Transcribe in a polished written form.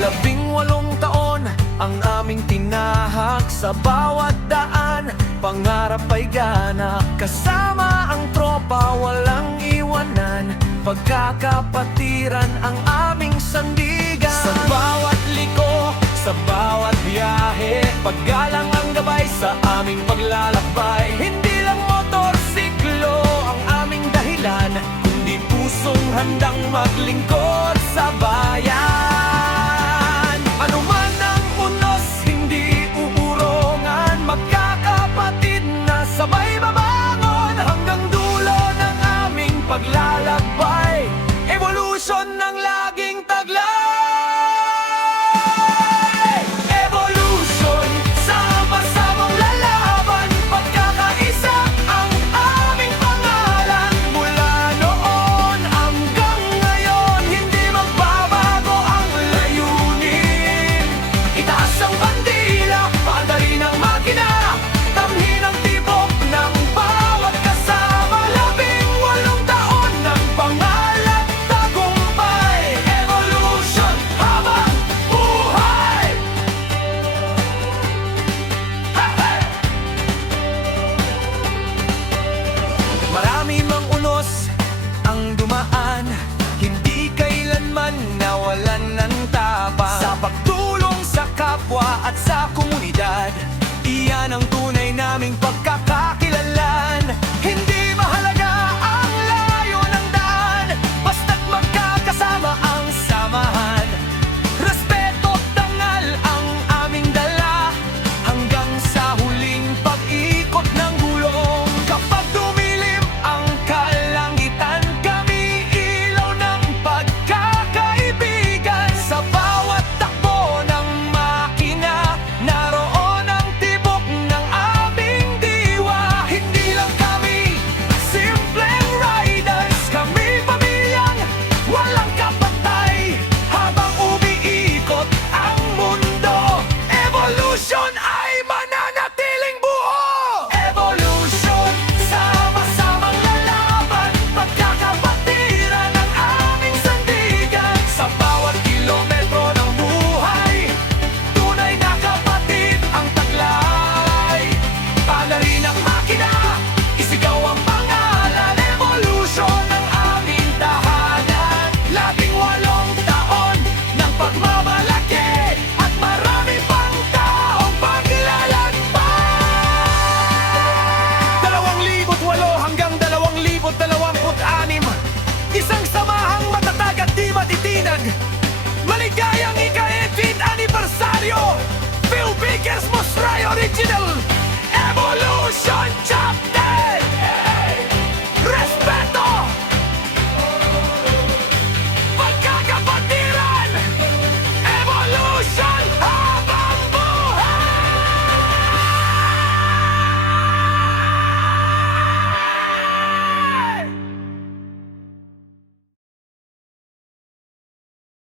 18 taon ang aming tinahak, sa bawat daan pangarap ay gana. Kasama ang tropa, walang iwanan, pagkakapatiran ang aming sandigan. Sa bawat liko, sa bawat biyahe, paggalang ang gabay sa aming paglalakbay. Hindi lang motorsiklo ang aming dahilan, kundi pusong handang maglingkod sa bayan. Ano man ang unos, hindi uurungan, magkakapatid na sabay babangon hanggang dulo ng aming paglalakbay. Evolution ng laging taglay. Evolution, sama-samang lalaban, pagkakaisa ang aming pangalan. Mula noon hanggang ngayon, hindi magbabago ang layunin. Itaas ang bandila, paandari ng makina, tamhin ang tibok ng bawat kasama. 18 taon ng pangalan, tagumpay. Evolution habang buhay. Hey! Marami mang unos ang dumaan, hindi kailanman nawalan ng